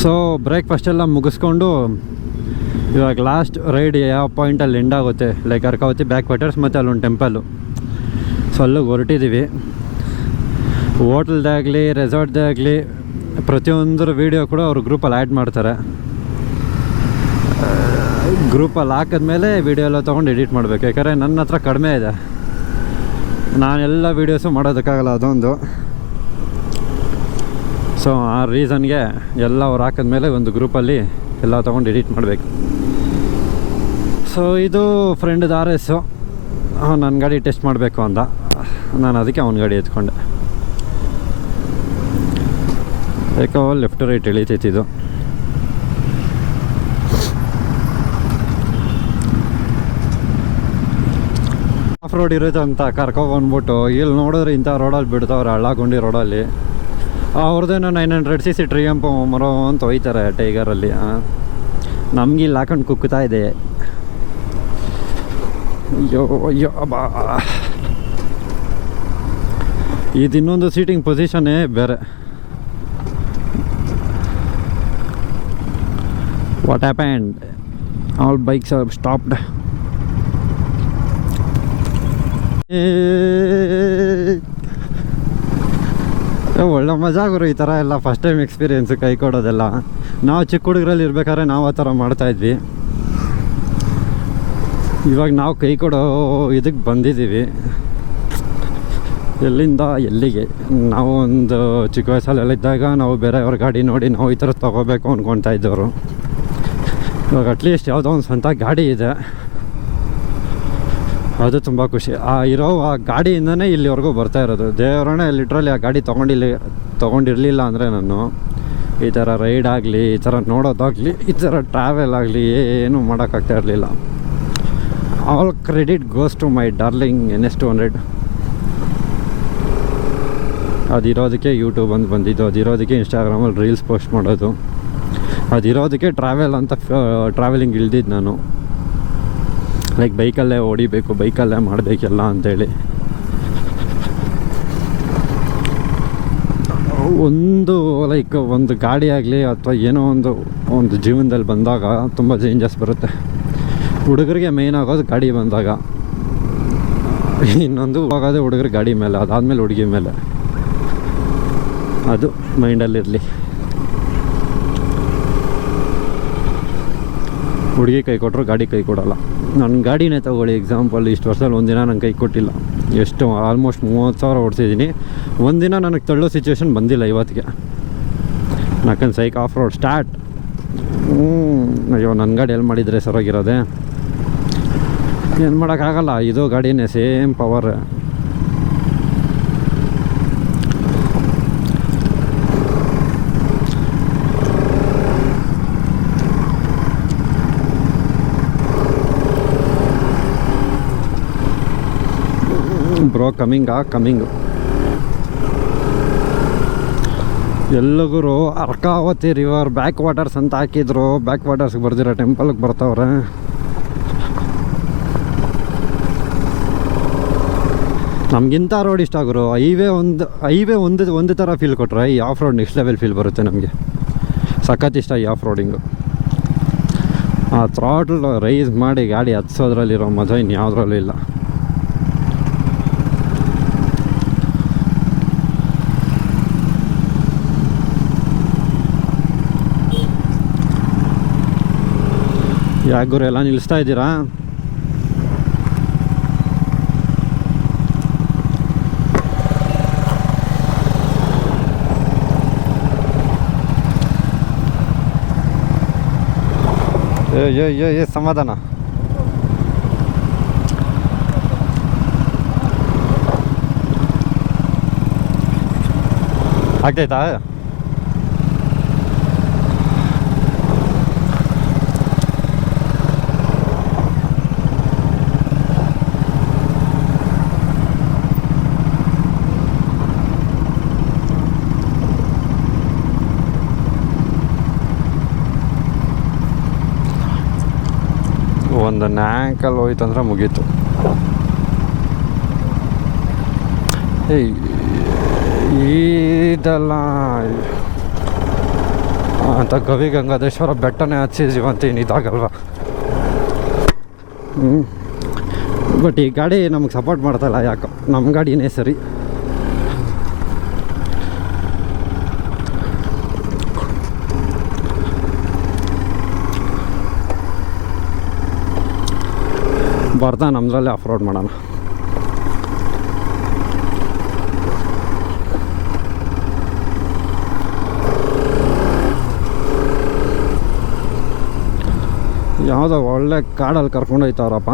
So breakfast ಎಲ್ಲ ಮುಗಿಸ್ಕೊಂಡು ಇವಾಗ ಲಾಸ್ಟ್ ರೈಡ್ ಯಾವ ಪಾಯಿಂಟಲ್ಲಿ ಎಂಡ್ ಆಗುತ್ತೆ, ಲೈಕ್ ಅರ್ಕಾವತಿ ಬ್ಯಾಕ್ ವಾಟರ್ಸ್ ಮತ್ತು ಅಲ್ಲೊಂದು ಟೆಂಪಲ್ಲು. ಸೊ ಅಲ್ಲಿಗೆ ಹೊರಟಿದ್ದೀವಿ. ಹೋಟೆಲ್ದಾಗಲಿ ರೆಸಾರ್ಟ್ದೇ ಆಗಲಿ ಪ್ರತಿಯೊಂದರ ವೀಡಿಯೋ ಕೂಡ ಅವರು ಗ್ರೂಪಲ್ಲಿ ಆ್ಯಡ್ ಮಾಡ್ತಾರೆ. ಗ್ರೂಪಲ್ಲಿ ಹಾಕಿದ್ಮೇಲೆ ವೀಡಿಯೋ ಎಲ್ಲ ತೊಗೊಂಡು ಎಡಿಟ್ ಮಾಡಬೇಕು. ಯಾಕಂದರೆ ನನ್ನ ಹತ್ರ ಕಡಿಮೆ ಇದೆ, ನಾನೆಲ್ಲ ವೀಡಿಯೋಸು ಮಾಡೋದಕ್ಕಾಗಲ್ಲ ಅದೊಂದು. ಸೊ ಆ ರೀಸನ್ಗೆ ಎಲ್ಲ ಅವ್ರು ಹಾಕಿದ್ಮೇಲೆ ಒಂದು ಗ್ರೂಪಲ್ಲಿ ಎಲ್ಲ ತೊಗೊಂಡು ಎಡಿಟ್ ಮಾಡಬೇಕು. ಸೊ ಇದು ಫ್ರೆಂಡ್ದು RS. ನನ್ನ ಗಾಡಿ ಟೆಸ್ಟ್ ಮಾಡಬೇಕು ಅಂದ, ನಾನು ಅದಕ್ಕೆ ಅವನ ಗಾಡಿ ಎತ್ಕೊಂಡೆ. ಯಾಕೋ ಲೆಫ್ಟ್ ರೈಟ್ ಎಳಿತೈತಿದು. ಆಫ್ ರೋಡ್ ಇರುತ್ತೆ ಅಂತ ಕರ್ಕೊಬಂದ್ಬಿಟ್ಟು ಇಲ್ಲಿ ನೋಡಿದ್ರೆ ಇಂಥ ರೋಡಲ್ಲಿ ಬಿಡ್ತಾವ್ರೆ, ಹಳ್ಳಗುಂಡಿ ರೋಡಲ್ಲಿ. ಅವ್ರದ್ದೇನೋ 900cc ಟ್ರಿಯಂಪು ಮರೋ ಅಂತ ಹೋಯ್ತಾರೆ ಟೈಗರಲ್ಲಿ. ನಮ್ಗೆ ಇಲ್ಲಿ ಹಾಕೊಂಡು ಕುಕ್ಕುತ್ತಾ ಇದೆ. ಅಯ್ಯೋ ಅಯ್ಯೋ ಬಾ. ಇದು ಇನ್ನೊಂದು ಸೀಟಿಂಗ್ ಪೊಸಿಷನ್ನೇ ಬೇರೆ. What happened? All bikes are stopped. ಒಳ್ಳೆ ಮಜಾ ಗುರು ಈ ಥರ ಎಲ್ಲ ಫಸ್ಟ್ ಟೈಮ್ ಎಕ್ಸ್ಪೀರಿಯೆನ್ಸು, ಕೈ ಕೊಡೋದೆಲ್ಲ. ನಾವು ಚಿಕ್ಕ ಹುಡುಗರಲ್ಲಿ ಇರ್ಬೇಕಾದ್ರೆ ನಾವು ಆ ಥರ ಮಾಡ್ತಾಯಿದ್ವಿ. ಇವಾಗ ನಾವು ಕೈ ಕೊಡೋ ಇದಕ್ಕೆ ಬಂದಿದ್ದೀವಿ. ಎಲ್ಲಿಂದ ಎಲ್ಲಿಗೆ? ನಾವು ಒಂದು ಚಿಕ್ಕ ವಯಸ್ಸಲ್ಲೆಲ್ಲಿದ್ದಾಗ ನಾವು ಬೇರೆಯವ್ರ ಗಾಡಿ ನೋಡಿ ನಾವು ಈ ಥರ ತೊಗೋಬೇಕು ಅಂದ್ಕೊಳ್ತಾ ಇದ್ದವರು. ಇವಾಗ ಅಟ್ಲೀಸ್ಟ್ ಯಾವುದೋ ಒಂದು ಸ್ವಂತ ಗಾಡಿ ಇದೆ, ಅದು ತುಂಬ ಖುಷಿ. ಆ ಗಾಡಿಯಿಂದನೇ ಇಲ್ಲಿವರೆಗೂ ಬರ್ತಾ ಇರೋದು. ದೇವರೇ ಲಿಟ್ರಲಿ ಆ ಗಾಡಿ ತೊಗೊಂಡಿರಲಿಲ್ಲ ಅಂದರೆ ನಾನು ಈ ಥರ ರೈಡ್ ಆಗಲಿ, ಈ ಥರ ನೋಡೋದಾಗಲಿ, ಈ ಥರ ಟ್ರಾವೆಲ್ ಆಗಲಿ ಏನೂ ಮಾಡೋಕ್ಕಾಗ್ತಾ ಇರಲಿಲ್ಲ. All credit goes to my darling NS200. ಅದಿರೋದಕ್ಕೆ ಯೂಟ್ಯೂಬ್ ಅಂತ ಬಂದಿದ್ದು, ಅದಿರೋದಕ್ಕೆ ಇನ್ಸ್ಟಾಗ್ರಾಮಲ್ಲಿ ರೀಲ್ಸ್ ಪೋಸ್ಟ್ ಮಾಡೋದು, ಅದಿರೋದಕ್ಕೆ ಟ್ರಾವೆಲಿಂಗ್ ಇಳ್ದಿದ್ದು ನಾನು. ಲೈಕ್ ಬೈಕಲ್ಲೇ ಹೊಡಿಬೇಕು, ಬೈಕಲ್ಲೇ ಮಾಡಬೇಕೆಲ್ಲ ಅಂಥೇಳಿ. ಒಂದು ಗಾಡಿ ಆಗಲಿ ಅಥವಾ ಏನೋ ಒಂದು ಜೀವನದಲ್ಲಿ ಬಂದಾಗ ತುಂಬ ಚೇಂಜಸ್ ಬರುತ್ತೆ. ಹುಡುಗರಿಗೆ ಮೇಯ್ನ್ ಆಗೋದು ಗಾಡಿ ಬಂದಾಗ, ಇನ್ನೊಂದು ಹೋಗೋದೇ ಹುಡುಗರು ಗಾಡಿ ಮೇಲೆ, ಅದಾದಮೇಲೆ ಹುಡುಗಿ ಮೇಲೆ. ಅದು ಮೈಂಡಲ್ಲಿರಲಿ. ಹುಡುಗಿ ಕೈ ಕೊಟ್ಟರು ಗಾಡಿ ಕೈ ಕೊಡೋಲ್ಲ. ನನ್ನ ಗಾಡಿನೇ ತಗೊಳ್ಳಿ ಎಕ್ಸಾಂಪಲ್, ಇಷ್ಟು ವರ್ಷದಲ್ಲಿ ಒಂದಿನ ನಂಗೆ ಕೈ ಕೊಟ್ಟಿಲ್ಲ. ಎಷ್ಟು ಆಲ್ಮೋಸ್ಟ್ 30,000 ಓಡಿಸಿದ್ದೀನಿ, ಒಂದಿನ ನನಗೆ ತಳ್ಳೋ ಸಿಚುವೇಶನ್ ಬಂದಿಲ್ಲ ಇವತ್ತಿಗೆ. ನಾಲ್ಕಂದು ಸೈಕ್ ಆಫ್ ರೋಡ್ ಸ್ಟಾರ್ಟ್. ಅಯ್ಯೋ ನನ್ನ ಗಾಡಿ ಎಲ್ಲಿ ಮಾಡಿದರೆ ಸರೋಗಿರೋದೆ, ಏನು ಮಾಡೋಕ್ಕಾಗಲ್ಲ. ಇದು ಗಾಡಿನೇ ಸೇಮ್ ಪವರ್. ಬ್ರೋ ಕಮಿಂಗು ಎಲ್ಲಗುರು ಅರ್ಕಾವತಿ ರಿವರ್ ಬ್ಯಾಕ್ ವಾಟರ್ಸ್ ಅಂತ ಹಾಕಿದ್ರು. ಬ್ಯಾಕ್ ವಾಟರ್ಸ್ಗೆ ಬರ್ದಿರೋ ಟೆಂಪಲ್ಗೆ ಬರ್ತಾವ್ರೆ. ನಮಗಿಂತ ರೋಡ್ ಇಷ್ಟ ಗುರು. ಹೈವೇ ಒಂದು ಥರ ಫೀಲ್ ಕೊಟ್ಟರೆ ಈ of road next level feel ಬರುತ್ತೆ ನಮಗೆ. ಸಖತ್ ಇಷ್ಟ ಈ ಆಫ್ ರೋಡಿಂಗು. ಆ ಥ್ರಾಟ್ಲ್ ರೈಸ್ ಮಾಡಿ ಗಾಡಿ ಹತ್ಸೋದ್ರಲ್ಲಿರೋ ಮಜಾ ಇನ್ಯಾವುದ್ರಲ್ಲೂ ಇಲ್ಲ. ಯಾಕೆ ಗುರು ಎಲ್ಲ ನಿಲ್ಲಿಸ್ತಾ ಇದ್ದೀರಾ? ಏ ಸಮಾಧಾನ. ಆಗ್ತೈತಾ? ಒಂದು ನ್ಯಾಂಕಲ್ಲಿ ಹೋಯ್ತಂದ್ರೆ ಮುಗೀತು. ಇದೆಲ್ಲ ಅಂತ ಗವಿ ಗಂಗಾಧೇಶ್ವರ ಬೆಟ್ಟನೇ ಹಚ್ಚಿದ್ದೀವಿ ಅಂತ ಏನು ಇದಾಗಲ್ವ. ಬಟ್ ಈ ಗಾಡಿ ನಮಗೆ ಸಪೋರ್ಟ್ ಮಾಡ್ತಾಯಿಲ್ಲ ಯಾಕೋ, ನಮ್ಮ ಗಾಡಿನೇ ಸರಿ. ಬರ್ತಾ ನಮ್ಮದ್ರಲ್ಲೇ ಆಫ್ ರೋಡ್ ಮಾಡೋಣ. ಯಾವುದೋ ಒಳ್ಳೆ ಕಾಡಲ್ಲಿ ಕರ್ಕೊಂಡೋಯ್ತವ್ರಪ್ಪ.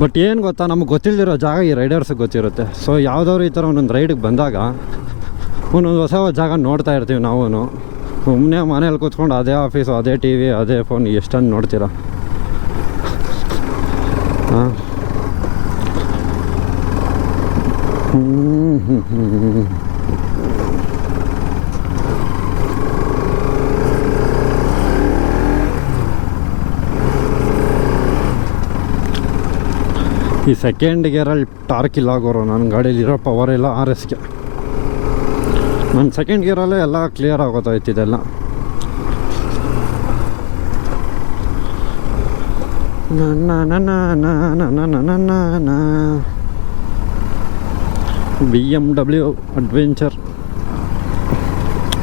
ಬಟ್ ಏನು ಗೊತ್ತಾ, ನಮಗೆ ಗೊತ್ತಿಲ್ಲದಿರೋ ಜಾಗ ಈ ರೈಡರ್ಸಿಗೆ ಗೊತ್ತಿರುತ್ತೆ. ಸೊ ಯಾವುದಾದ್ರು ಈ ಥರ ಒಂದೊಂದು ರೈಡಿಗೆ ಬಂದಾಗ ಒಂದೊಂದು ಹೊಸ ಜಾಗ ನೋಡ್ತಾ ಇರ್ತೀವಿ ನಾವು. ಸುಮ್ಮನೆ ಮನೇಲಿ ಕೂತ್ಕೊಂಡು ಅದೇ ಆಫೀಸು, ಅದೇ ಟಿ ವಿ, ಅದೇ ಫೋನ್ ಎಷ್ಟೊಂದು ನೋಡ್ತೀರಾ. ಹಾಂ ಈ ಸೆಕೆಂಡ್ ಗೇರಲ್ಲಿ ಟಾರ್ಕ್ ಇಲ್ಲ ಆಗೋರು ನನ್ನ ಗಾಡೀಲಿರೋ ಪವರ್ ಇಲ್ಲ RSಗೆ. ನನ್ನ ಸೆಕೆಂಡ್ ಗೇರಲ್ಲೇ ಎಲ್ಲ ಕ್ಲಿಯರ್ ಆಗೋತಾಯ್ತಿದೆಲ್ಲ. BMW ಅಡ್ವೆಂಚರ್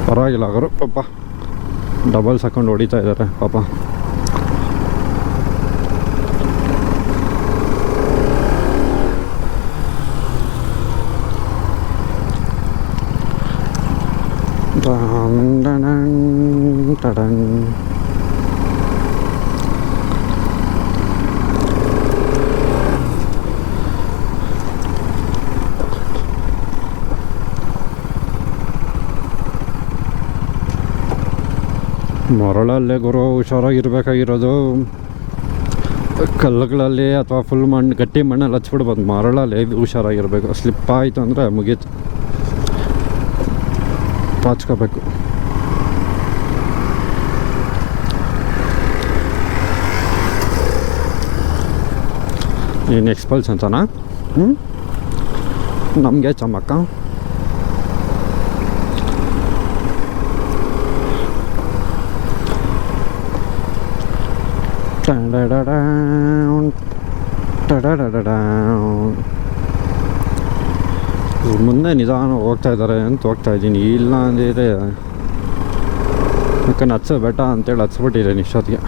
ಪರವಾಗಿಲ್ಲ ಆಗೋರು ಪಾಪ, ಡಬಲ್ಸ್ ಹಾಕೊಂಡು ಹೊಡಿತಾ ಇದ್ದಾರೆ ಪಾಪ. ಮರಳಲ್ಲೇ ಗುರು ಹುಷಾರಾಗಿರ್ಬೇಕಾಗಿರೋದು. ಕಲ್ಲುಗಳಲ್ಲಿ ಅಥವಾ ಫುಲ್ ಮಣ್ಣು ಗಟ್ಟಿ ಮಣ್ಣಲ್ಲಿ ಹಚ್ಬಿಡ್ಬೋದು. ಮರಳಲ್ಲಿ ಹುಷಾರಾಗಿರ್ಬೇಕು. ಸ್ಲಿಪ್ ಆಯಿತು ಅಂದರೆ ಮುಗೀತು, ಪಾಚ್ಕೋಬೇಕು. ಏನು ಎಕ್ಸ್ಪಲ್ಸ್ ಅಂತನಾ? ನಮಗೆ ಚಮಕ್ಕ. ಮುಂದೆ ನಿಧಾನ ಹೋಗ್ತಾ ಇದ್ದಾರೆ ಅಂತ ಹೋಗ್ತಾ ಇದ್ದೀನಿ. ಇಲ್ಲ ಅಂದಿದ್ರೆ ಯಾಕಂದ್ರೆ ಹಚ್ಚ ಬೆಟ್ಟ ಅಂತೇಳಿ ಹಚ್ಬಿಟ್ಟಿದ್ದೀನಿ ಇಷ್ಟೊತ್ತಿಗೆ.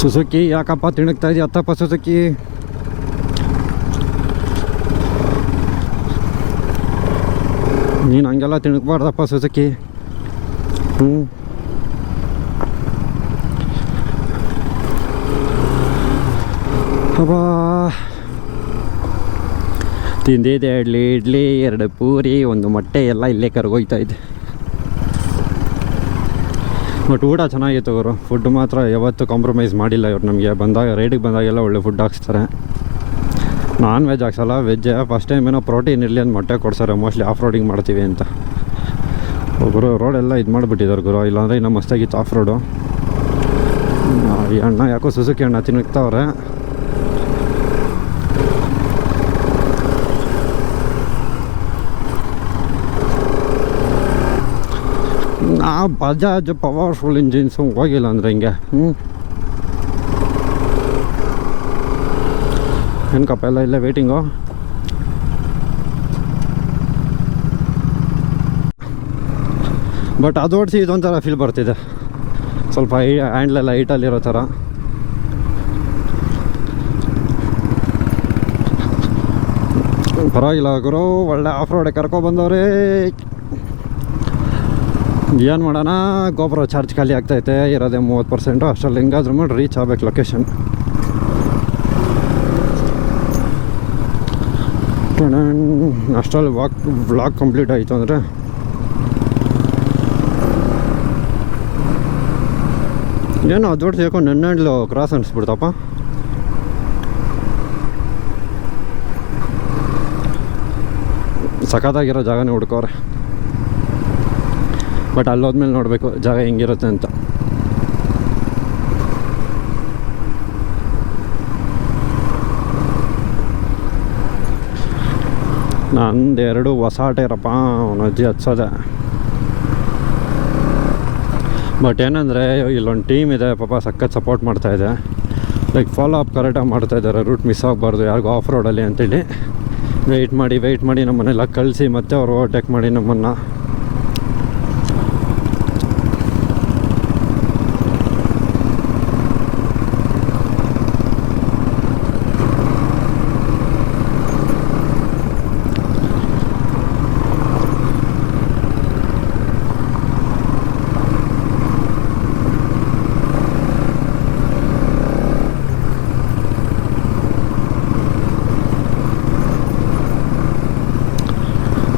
ಸುಸುಕಿ ಯಾಕಪ್ಪ ತಿಣಕ್ತಾ ಇದೆಯಾ ಅತ್ತಪ್ಪ ಸುಸುಕಿ? ನೀನು ಹಂಗೆಲ್ಲ ತಿಣಕ್ಬಾರ್ದಪ್ಪ ಸುಸುಕಿ. ಅಬ್ಬಾ, ತಿಂದಿದೆ ಇಡ್ಲಿ 2 ಪೂರಿ 1 ಮೊಟ್ಟೆ ಎಲ್ಲ ಇಲ್ಲೇ ಕರ್ಗೋಯ್ತಾ ಇದೆ. ಬಟ್ ಊಟ ಚೆನ್ನಾಗಿತ್ತು ಅವರು. ಫುಡ್ ಮಾತ್ರ ಯಾವತ್ತೂ ಕಾಂಪ್ರಮೈಸ್ ಮಾಡಿಲ್ಲ ಇವ್ರು. ನಮಗೆ ಬಂದಾಗ ರೈಡಿಗೆ ಬಂದಾಗೆಲ್ಲ ಒಳ್ಳೆ ಫುಡ್ ಹಾಕ್ಸ್ತಾರೆ. ನಾನ್ ವೆಜ್ ಹಾಕ್ಸಲ್ಲ, ವೆಜ್ಜೇ. ಫಸ್ಟ್ ಟೈಮ್ ಏನೋ ಪ್ರೋಟೀನ್ ಇರಲಿ ಅಂತ ಮೊಟ್ಟೆ ಕೊಡ್ತಾರೆ. ಮೋಸ್ಟ್ಲಿ ಆಫ್ ರೋಡಿಂಗ್ ಮಾಡ್ತೀವಿ ಅಂತ. ಗುರು ರೋಡೆಲ್ಲ ಇದು ಮಾಡಿಬಿಟ್ಟಿದ್ದಾರೆ ಗುರು. ಇಲ್ಲಾಂದರೆ ಇನ್ನೂ ಮಸ್ತಾಗಿತ್ತು ಆಫ್ ರೋಡು. ಈ ಅಣ್ಣ ಯಾಕೋ ಸುಸುಕಿ ಅಣ್ಣ ತಿನ್ನುತ್ತವ್ರೆ. ಬಜಾಜ್ ಪವರ್ಫುಲ್ ಇಂಜಿನ್ಸು ಹೋಗಿಲ್ಲ ಅಂದರೆ ಹಿಂಗೆ. ಏನಕ್ಕಪ್ಪ ಎಲ್ಲ ಇಲ್ಲೇ ವೇಟಿಂಗು. ಬಟ್ ಅದು ಓಡಿಸಿ ಇದೊಂಥರ ಫೀಲ್ ಬರ್ತಿದೆ, ಸ್ವಲ್ಪ ಹ್ಯಾಂಡ್ಲೆಲ್ಲ ಹೈಟಲ್ಲಿರೋ ಥರ. ಪರವಾಗಿಲ್ಲ ಗುರು, ಒಳ್ಳೆ ಆಫ್ ರೋಡೆ ಕರ್ಕೊಬಂದವ್ರೆ. ಏನು ಮಾಡೋಣ, ಗೋಪುರ ಚಾರ್ಜ್ ಖಾಲಿ ಆಗ್ತೈತೆ. ಇರೋದೇ 30%. ಅಷ್ಟರಲ್ಲಿ ಹೆಂಗಾದ್ರೂ ಮಾಡಿ ರೀಚ್ ಆಗ್ಬೇಕು ಲೊಕೇಶನ್. ಅಷ್ಟರಲ್ಲಿ ವ್ಲಾಗ್ ಕಂಪ್ಲೀಟ್ ಆಯಿತು ಅಂದರೆ ಏನೋ ದೊಡ್ಡ ಸೇಕೋ ನೆನ್ನೆಂಡ್ಲು ಕ್ರಾಸ್ ಅನಿಸ್ಬಿಡ್ತಪ್ಪ. ಸಖತ್ತಾಗಿರೋ ಜಾಗನೇ ಹುಡ್ಕೋರೆ, ಬಟ್ ಅಲ್ಲೋದ್ಮೇಲೆ ನೋಡಬೇಕು ಜಾಗ ಹೆಂಗಿರುತ್ತೆ ಅಂತ. ನಂದೆರಡು ಹೊಸ ಟೈರಪ್ಪ, ಅವನ ಅಜ್ಜಿ ಹತ್ಸೋದೆ. ಬಟ್ ಏನಂದರೆ ಇಲ್ಲೊಂದು ಟೀಮ್ ಇದೆ ಪಾಪ, ಸಖತ್ ಸಪೋರ್ಟ್ ಮಾಡ್ತಾಯಿದೆ. ಲೈಕ್ ಫಾಲೋ ಅಪ್ ಕರೆಕ್ಟಾಗಿ ಮಾಡ್ತಾಯಿದ್ದಾರೆ, ರೂಟ್ ಮಿಸ್ ಆಗಬಾರ್ದು ಯಾರಿಗೂ ಆಫ್ ರೋಡಲ್ಲಿ ಅಂತೇಳಿ. ವೆಯ್ಟ್ ಮಾಡಿ ನಮ್ಮನ್ನೆಲ್ಲ ಕಳಿಸಿ ಮತ್ತೆ ಅವ್ರು ಓವರ್ಟೇಕ್ ಮಾಡಿ ನಮ್ಮನ್ನು.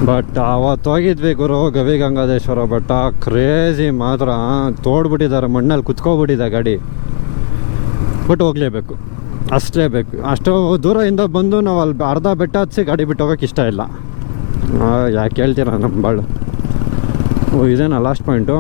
ಬಟ್ ಅವತ್ತು ಹೋಗಿದ್ವಿ ಗುರು ಗವಿಗಂಗಾಧೇಶ್ವರ ಬೆಟ್ಟ, ಕ್ರೇಜಿ ಮಾತ್ರ. ತೋಡ್ಬಿಟ್ಟಿದ್ದಾರೆ, ಮಣ್ಣಲ್ಲಿ ಕುತ್ಕೊಬಿಟ್ಟಿದೆ ಗಾಡಿ. ಬಟ್ ಹೋಗಲೇಬೇಕು, ಅಷ್ಟೇ ಬೇಕು. ಅಷ್ಟು ದೂರದಿಂದ ಬಂದು ನಾವು ಅಲ್ಲಿ ಅರ್ಧ ಬೆಟ್ಟ ಹತ್ಸಿ ಗಾಡಿ ಬಿಟ್ಟು ಹೋಗೋಕೆ ಇಷ್ಟ ಇಲ್ಲ. ಯಾಕೆ ಹೇಳ್ತೀರಾ ನಮ್ಮ ಬಾಳು. ಇದೇನಾ ಲಾಸ್ಟ್ ಪಾಯಿಂಟು?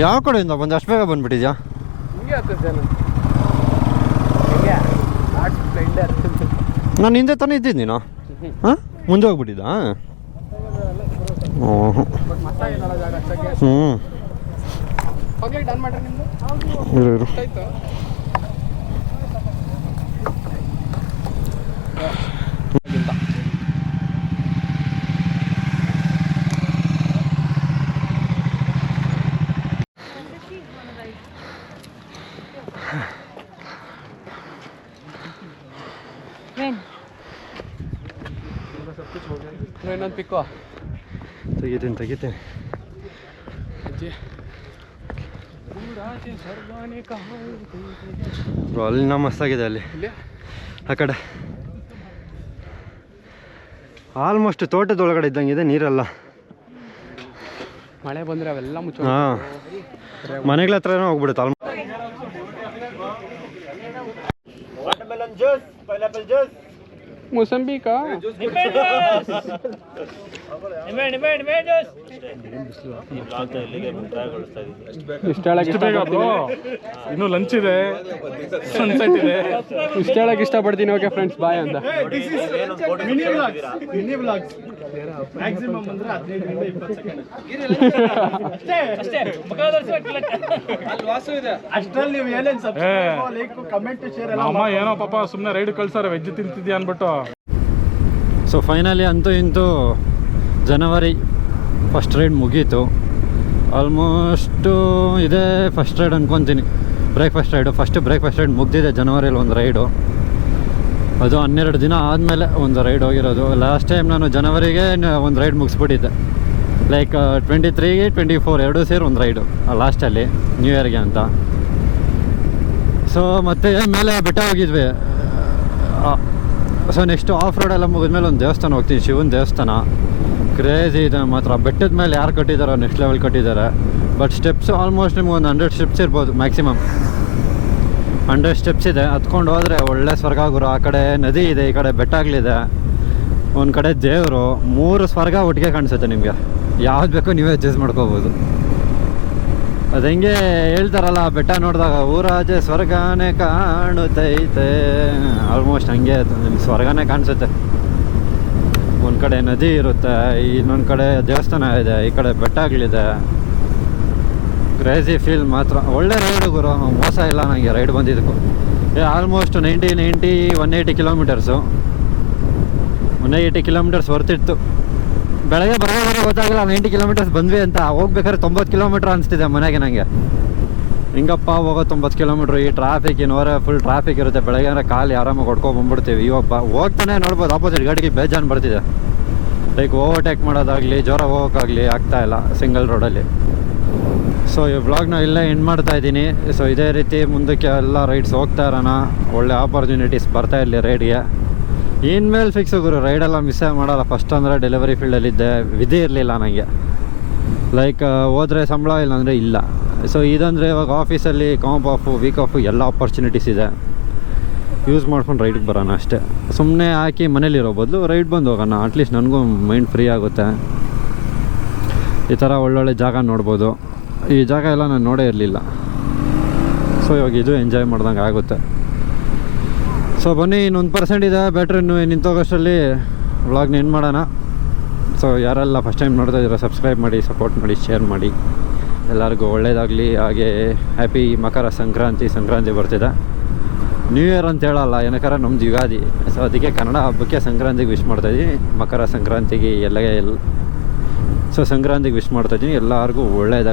ಯಾವ ಕಡೆಯಿಂದ ಬಂದು ಅಷ್ಟು ಬೇಗ ಬಂದುಬಿಟ್ಟಿದ್ಯಾ? ನಾನು ಹಿಂದೆ ತಾನೇ ಇದ್ದಿದ್ದು ನೀನು. ಹಾಂ, ಮುಂದೆ ಹೋಗ್ಬಿಟ್ಟಿದ್ದಾ? ಹ್ಞೂ ಇರು ಇನ್ನೊಂದು ಪಿಕ್ಕು ತೆಗಿತೇನೆ. ಅಲ್ಲಿ ಮಸ್ತಾಗಿದೆ, ಅಲ್ಲಿ ಆ ಕಡೆ ಆಲ್ಮೋಸ್ಟ್ ತೋಟದೊಳಗಡೆ ಇದ್ದಂಗಿದೆ ನೀರೆಲ್ಲ. ಮಳೆ ಬಂದರೆ ಅವೆಲ್ಲ ಮುಚ್ಚ. ಹಾಂ, ಮನೆಗಳ ಹತ್ರನೇ ಹೋಗ್ಬಿಡುತ್ತೆ ಆಲ್ಮೋಸ್ಟ್. ಮೂಸಂಬಿ ಕಾ ಇನ್ನು ಲಂಚ್ ಇದೆ, ಸನ್ಸೆಟ್ ಇದೆ. ಇಷ್ಟ ಹೇಳಕ್ ಇಷ್ಟಪಡ್ತೀನಿ. ಓಕೆ ಫ್ರೆಂಡ್ಸ್, ಬಾಯ್ ಅಂತ. ಅಮ್ಮ ಏನೋ ಪಾಪ ಸುಮ್ಮನೆ ರೈಡ್ ಕಳ್ಸಾರ, ವೆಜ್ ತಿಂತಿದ್ಯಾ ಅನ್ಬಿಟ್ಟು. ಸೊ ಫೈನಲಿ ಅಂತೂ ಇಂತೂ ಜನವರಿ ಫಸ್ಟ್ ರೈಡ್ ಮುಗೀತು. ಆಲ್ಮೋಸ್ಟು ಇದೇ ಫಸ್ಟ್ ರೈಡ್ ಅನ್ಕೊತೀನಿ, ಬ್ರೇಕ್ಫಾಸ್ಟ್ ರೈಡು. ಬ್ರೇಕ್ಫಾಸ್ಟ್ ರೈಡ್ ಮುಗ್ದಿದೆ ಜನವರಿಯಲ್ಲಿ ಒಂದು ರೈಡು. ಅದು 12 ದಿನ ಆದಮೇಲೆ ಒಂದು ರೈಡ್ ಹೋಗಿರೋದು. ಲಾಸ್ಟ್ ಟೈಮ್ ನಾನು ಜನವರಿಗೆ ಒಂದು ರೈಡ್ ಮುಗಿಸ್ಬಿಟ್ಟಿದ್ದೆ. ಲೈಕ್ 23, 24 ಎರಡೂ ಸೇರಿ ಒಂದು ರೈಡು ಲಾಸ್ಟಲ್ಲಿ ನ್ಯೂ ಇಯರ್ಗೆ ಅಂತ. ಸೊ ಮತ್ತೆ ಮೇಲೆ ಬೆಟ್ಟ ಹೋಗಿದ್ವಿ. ಸೊ ನೆಕ್ಸ್ಟು ಆಫ್ ರೋಡೆಲ್ಲ ಮುಗಿದ್ಮೇಲೆ ಒಂದು ದೇವಸ್ಥಾನ ಹೋಗ್ತೀನಿ, ಶಿವನ ದೇವಸ್ಥಾನ. ಕ್ರೇಜಿ ಇದೆ ಮಾತ್ರ. ಬೆಟ್ಟದ ಮೇಲೆ ಯಾರು ಕಟ್ಟಿದ್ದಾರೋ ನೆಕ್ಸ್ಟ್ ಲೆವೆಲ್ ಕಟ್ಟಿದ್ದಾರೆ. ಬಟ್ ಸ್ಟೆಪ್ಸು ಆಲ್ಮೋಸ್ಟ್ ನಿಮ್ಗೆ ಒಂದು 100 ಸ್ಟೆಪ್ಸ್ ಇರ್ಬೋದು ಮ್ಯಾಕ್ಸಿಮಮ್. 100 ಸ್ಟೆಪ್ಸ್ ಇದೆ. ಹತ್ಕೊಂಡು ಹೋದರೆ ಒಳ್ಳೆ ಸ್ವರ್ಗ ಗುರು. ಆ ಕಡೆ ನದಿ ಇದೆ, ಈ ಕಡೆ ಬೆಟ್ಟಗಳಿದೆ, ಒಂದು ಕಡೆ ದೇವರು. 3 ಸ್ವರ್ಗ ಒಟ್ಟಿಗೆ ಕಾಣಿಸುತ್ತೆ ನಿಮಗೆ. ಯಾವ್ದು ಬೇಕೋ ನೀವೇ ಚೂಸ್ ಮಾಡ್ಕೋಬೋದು. ಅದು ಹೆಂಗೆ ಹೇಳ್ತಾರಲ್ಲ, ಬೆಟ್ಟ ನೋಡಿದಾಗ ಊರಾಜೆ ಸ್ವರ್ಗನೇ ಕಾಣುತ್ತೈತೆ, ಆಲ್ಮೋಸ್ಟ್ ಹಂಗೆ ನಿಮ್ಗೆ ಸ್ವರ್ಗನೇ ಕಾಣಿಸುತ್ತೆ. ಒಂದು ಕಡೆ ನದಿ ಇರುತ್ತೆ, ಇನ್ನೊಂದು ಕಡೆ ದೇವಸ್ಥಾನ ಇದೆ, ಈ ಕಡೆ ಬೆಟ್ಟಗಳಿದೆ. ಕ್ರೇಜಿ ಫೀಲ್ ಮಾತ್ರ. ಒಳ್ಳೆ ರೈಡು ಗುರು, ಮೋಸ ಇಲ್ಲ ನನಗೆ ರೈಡ್ ಬಂದಿದ್ದಕ್ಕೂ. Almost 180 kilometers. 180 ಕಿಲೋಮೀಟರ್ಸ್ ವರ್ತಿತ್ತು. ಬೆಳಗ್ಗೆ ಬರೋದ್ರೆ ಗೊತ್ತಾಗಲ್ಲ 90 ಕಿಲೋಮೀಟರ್ಸ್ ಬಂದ್ವಿ ಅಂತ. ಹೋಗ್ಬೇಕಾದ್ರೆ 90 ಕಿಲೋಮೀಟ್ರ್ ಅನಿಸ್ತಿದೆ ಮನೆಗೆ ನನಗೆ. ಹಿಂಗಪ್ಪ ಹೋಗೋ 90 ಕಿಲೋಮೀಟ್ರ್, ಈ ಟ್ರಾಫಿಕ್ ಇನ್ನೋರೆ ಫುಲ್ ಟ್ರಾಫಿಕ್ ಇರುತ್ತೆ. ಬೆಳಗ್ಗೆ ಅಂದರೆ ಖಾಲಿ ಆರಾಮಾಗಿ ಹೊಡ್ಕೊಂಡ್ಬಂದ್ಬಿಡ್ತೀವಿ. ಇವಾಗ ಹೋಗ್ತಾನೆ ನೋಡ್ಬೋದು ಆಪೋಸಿಟ್ ಗಾಡಿಗೆ ಬೇಜಾನ್ ಬರ್ತಿದೆ. ಲೈಕ್ ಓವರ್ಟೇಕ್ ಮಾಡೋದಾಗಲಿ ಜೋರ ಹೋಗೋಕ್ಕಾಗಲಿ ಆಗ್ತಾಯಿಲ್ಲ ಸಿಂಗಲ್ ರೋಡಲ್ಲಿ. ಸೊ ಈ ವ್ಲಾಗ್ನ ಇಲ್ಲೇ ಎಂಡ್ ಮಾಡ್ತಾ ಇದ್ದೀನಿ. ಸೊ ಇದೇ ರೀತಿ ಮುಂದಕ್ಕೆ ಎಲ್ಲ ರೈಡ್ಸ್ ಹೋಗ್ತಾ ಇರೋಣ. ಒಳ್ಳೆ ಆಪರ್ಚುನಿಟೀಸ್ ಬರ್ತಾ ಇರಲಿ ರೈಡ್ಗೆ. ಇನ್ಮೇಲೆ ಫಿಕ್ಸ್ ಗುರು, ರೈಡೆಲ್ಲ ಮಿಸ್ಸೇ ಮಾಡೋಲ್ಲ. ಫಸ್ಟ್ ಅಂದರೆ ಡೆಲಿವರಿ ಫೀಲ್ಡಲ್ಲಿದ್ದೆ, ವಿಧಿ ಇರಲಿಲ್ಲ ನನಗೆ. ಲೈಕ್ ಹೋದರೆ ಸಂಬಳ ಇಲ್ಲ ಅಂದರೆ ಇಲ್ಲ. ಸೊ ಇದಂದರೆ ಇವಾಗ ಆಫೀಸಲ್ಲಿ ಕಾಂಪ್ ಆಫು ವೀಕ್ ಆಫು ಎಲ್ಲ ಆಪರ್ಚುನಿಟೀಸ್ ಇದೆ. ಯೂಸ್ ಮಾಡ್ಕೊಂಡು ರೈಡ್ಗೆ ಬರೋಣ ಅಷ್ಟೇ. ಸುಮ್ಮನೆ ಹಾಕಿ ಮನೇಲಿರೋ ಬದಲು ರೈಡ್ ಬಂದು ಹೋಗೋಣ. ಅಟ್ಲೀಸ್ಟ್ ನನಗೂ ಮೈಂಡ್ ಫ್ರೀ ಆಗುತ್ತೆ. ಈ ಥರ ಒಳ್ಳೊಳ್ಳೆ ಜಾಗ ನೋಡ್ಬೋದು. ಈ ಜಾಗ ಎಲ್ಲ ನಾನು ನೋಡೇ ಇರಲಿಲ್ಲ. ಸೊ ಇವಾಗ ಇದು ಎಂಜಾಯ್ ಮಾಡ್ದಂಗೆ ಆಗುತ್ತೆ. ಸೊ ಬನ್ನಿ, ಇನ್ನೊಂದು 1% ಇದೆ ಬ್ಯಾಟ್ರಿ ನಿಂತೋಗೋಷ್ಟರಲ್ಲಿ ವ್ಲಾಗ್ನ ಎಂಡ್ ಮಾಡೋಣ. ಸೊ ಯಾರೆಲ್ಲ ಫಸ್ಟ್ ಟೈಮ್ ನೋಡ್ತಾ ಇದ್ದೀರೋ ಸಬ್ಸ್ಕ್ರೈಬ್ ಮಾಡಿ, ಸಪೋರ್ಟ್ ಮಾಡಿ, ಶೇರ್ ಮಾಡಿ. ಎಲ್ಲರಿಗೂ ಒಳ್ಳೆಯದಾಗಲಿ. ಹಾಗೆ ಹ್ಯಾಪಿ ಮಕರ ಸಂಕ್ರಾಂತಿ. ಸಂಕ್ರಾಂತಿ ಬರ್ತಿದೆ. ನ್ಯೂ ಇಯರ್ ಅಂತ ಹೇಳಲ್ಲ, ಏನಕ್ಕಾರ ನಮ್ದು ಯುಗಾದಿ. ಸೊ ಅದಕ್ಕೆ ಕನ್ನಡ ಹಬ್ಬಕ್ಕೆ ಸಂಕ್ರಾಂತಿಗೆ ವಿಶ್ ಮಾಡ್ತಾಯಿದ್ದೀನಿ. ಮಕರ ಸಂಕ್ರಾಂತಿಗೆ ಸೊ ಸಂಕ್ರಾಂತಿಗೆ ವಿಶ್ ಮಾಡ್ತಾಯಿದ್ದೀನಿ. ಎಲ್ಲರಿಗೂ ಒಳ್ಳೆಯದಾಗಲಿ.